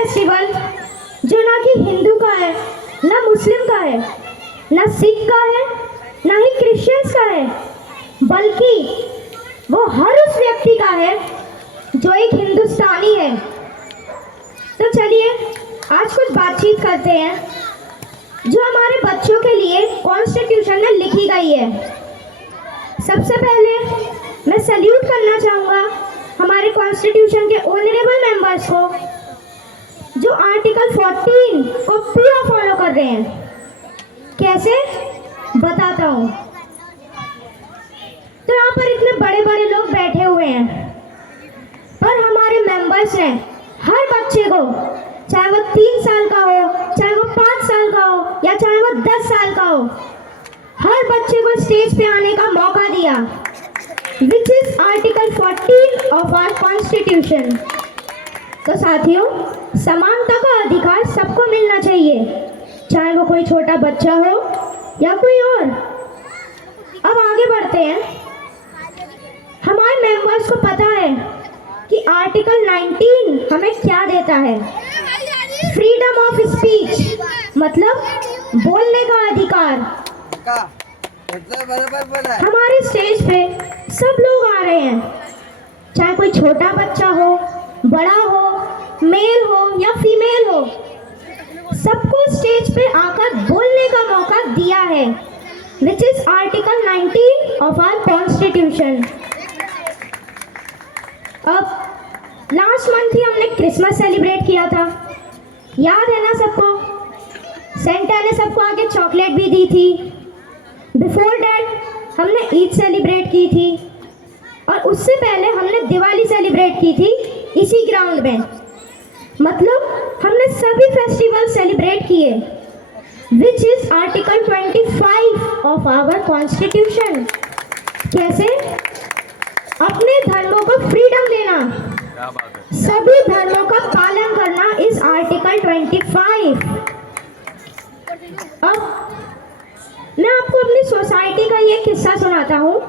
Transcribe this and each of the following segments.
Festival जो ना कि हिंदू का है, ना मुस्लिम का है, ना सिख का है, ना ही क्रिश्चियंस का है, बल्कि वो हर उस व्यक्ति का है जो एक हिंदुस्तानी है। तो चलिए आज कुछ बातचीत करते हैं जो हमारे बच्चों के लिए कॉन्स्टिट्यूशन में लिखी गई है। सबसे पहले मैं सैल्यूट करना चाहूँगा हमारे कॉन्स्टिट्यूशन के ऑनरेबल मेंबर्स को जो आर्टिकल 14 को पूरा फॉलो कर रहे हैं। कैसे बताता हूँ। तो यहाँ पर इतने बड़े बड़े लोग बैठे हुए हैं, पर हमारे मेंबर्स ने हर बच्चे को, चाहे वो 3 साल का हो, चाहे वो 5 साल का हो, या चाहे वो 10 साल का हो, हर बच्चे को स्टेज पे आने का मौका दिया, which is article 14 of our constitution. तो साथियों, समानता का अधिकार सबको मिलना चाहिए, चाहे वो कोई छोटा बच्चा हो या कोई और। अब आगे बढ़ते हैं। हमारे मेंबर्स को पता है कि आर्टिकल 19 हमें क्या देता है। फ्रीडम ऑफ स्पीच, मतलब बोलने का अधिकार। हमारे स्टेज पे सब लोग आ रहे हैं, चाहे कोई छोटा बच्चा हो, बड़ा हो, मेल हो या फीमेल हो, सबको स्टेज पे आकर बोलने का मौका दिया है, which is article 19 of our constitution. अब लास्ट मंथ ही हमने क्रिसमस सेलिब्रेट किया था, याद है ना सबको। सेंटा ने सबको आगे चॉकलेट भी दी थी। बिफोर डैट हमने ईद सेलिब्रेट की थी, और उससे पहले हमने दिवाली सेलिब्रेट की थी इसी ग्राउंड में। मतलब हमने सभी फेस्टिवल सेलिब्रेट किए, which is article 25 of our constitution. कैसे? अपने धर्मों को फ्रीडम देना, सभी धर्मों का पालन करना इस आर्टिकल 25। अब मैं आपको अपनी सोसाइटी का ये किस्सा सुनाता हूँ।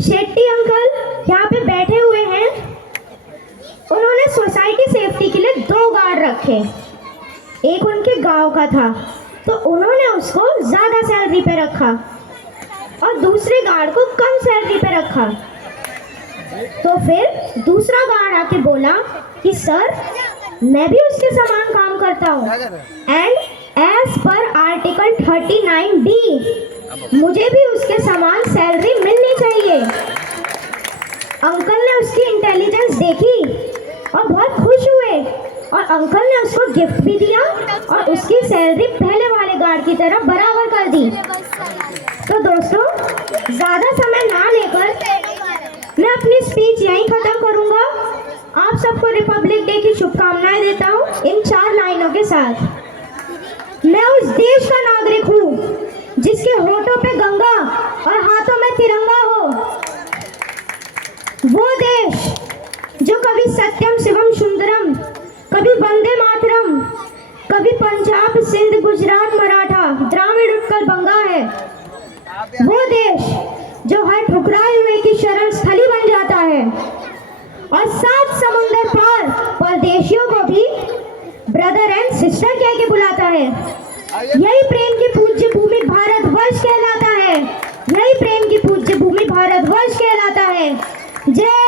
शेट्टी अंकल यहाँ पे बैठे हुए हैं। उन्होंने सोसाइटी सेफ्टी के लिए 2 गार्ड रखे। एक उनके गांव का था, तो उन्होंने उसको ज़्यादा सैलरी पे रखा, और दूसरे गार्ड को कम सैलरी पे रखा। तो फिर दूसरा गार्ड आके बोला कि सर, मैं भी उसके समान काम करता हूँ, and as per article 39D मुझे भी उसके समान सैलरी मिलनी चाहिए। अंकल ने उसकी इंटेलिजेंस देखी और बहुत खुश हुए, और अंकल ने उसको गिफ्ट भी दिया और उसकी सैलरी पहले वाले गार्ड की तरह बराबर कर दी। तो दोस्तों, ज़्यादा समय ना लेकर मैं अपनी स्पीच यहीं ख़त्म करूँगा। आप सबको रिपब्लिक डे की शुभकामनाएं देता हूँ इन 4 लाइनों के साथ। मैं उस देश का नागरिक हूँ जिसके होठों पे गंगा और हाथों में तिरंगा हो। वो देश जो कभी सत्यम शिवम सुंदरम, कभी वंदे मातरम, कभी पंजाब सिंध गुजरात मराठा द्राविड़ उत्कल बंगा है। वो देश जो हर ठुकराए हुए की शरण स्थली बन जाता है, और 7 समुंदर पार परदेशियों को भी ब्रदर एंड सिस्टर कह के बुलाता है। यही प्रेम की पूज्य भूमि भारतवर्ष कहलाता है। यही प्रेम की पूज्य भूमि भारतवर्ष कहलाता है। जय